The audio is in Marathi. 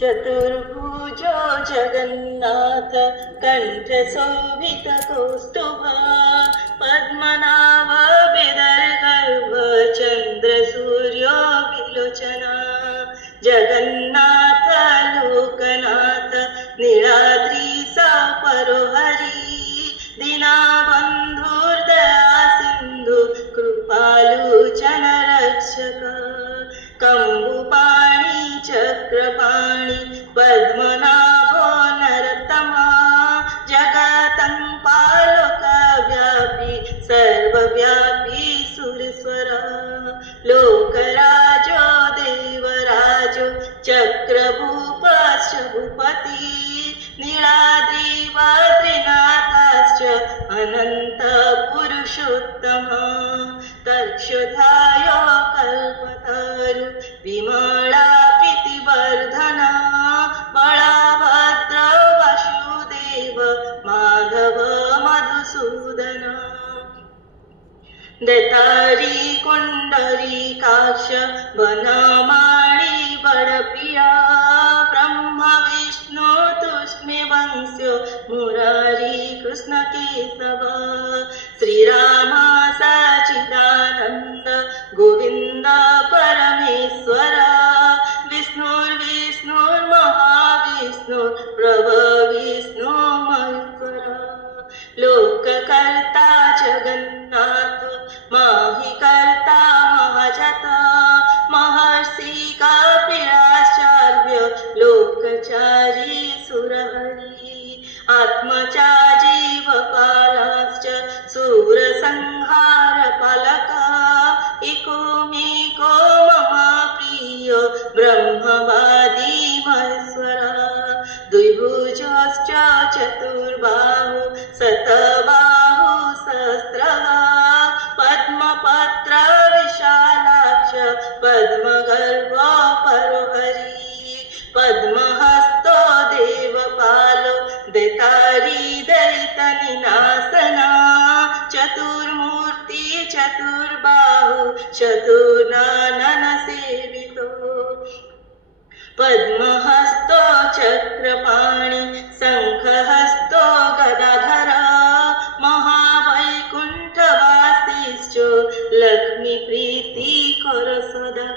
चतुर्भुज जगन्नाथ कंठशोभित कौस्तुभा पद्मनाभ विदर्गर्भ चंद्र सूर्य विलोचना जगन्नाथ लोकनाथ नीलाद्रीसा परोहरी दीनबन्धुर्दया सिंधु कृपालुचन रक्षक कंबुपाणि चक्रपाणि पद्मनाभो नरतमा जगतं पालकव्यापी सर्वव्यापी सुरस्वर लोकराजो देवराजो चक्रभूपश्च भूपति नीलाद्रिवद्रीनाथश्च अनन्त पुरुषोत्तमा तक्षुधायो कल्पतरु विमला प्रीतिवर्धना बलभद्र वासुदेव माधव मधुसूदना दतारी कुंडलीकाक्ष वनमाळी बडप्रिया ब्रह्म विष्णु तुष्मे वंश्यो मुरारी कृष्ण केशव श्रीराम सच्चिदानंद गोविंद परमेश्वर विष्णुर्विष्णुर्महाविष्णु प्रभो विष्णु महेश्वर लोककर्ता जगन्नाथ माहि कर्ता महाजत महर्षि कपिलाचार्य लोकचारी सुरहरि आत्मचा जीवपालाश्च सूरसंहार पालक इकोमेको महाप्रिय ब्रह्मवादी महेश्वर द्विभुजश्च चतुर्बाहु शतबाहु सहस्रः पद्मपत्र विशालाक्ष पद्मगर्भ परोहरि पद्महस्तो देवपालो दतारी दैत्यनिनाशना चतुर्मूर्ति चतुर्बाहु चतुर्नयन सेवितो पद्महस्तो चक्रपाणि शंखहस्तो गदाधर महावैकुंठवासीश्च लक्ष्मीप्रीतिकर सदा।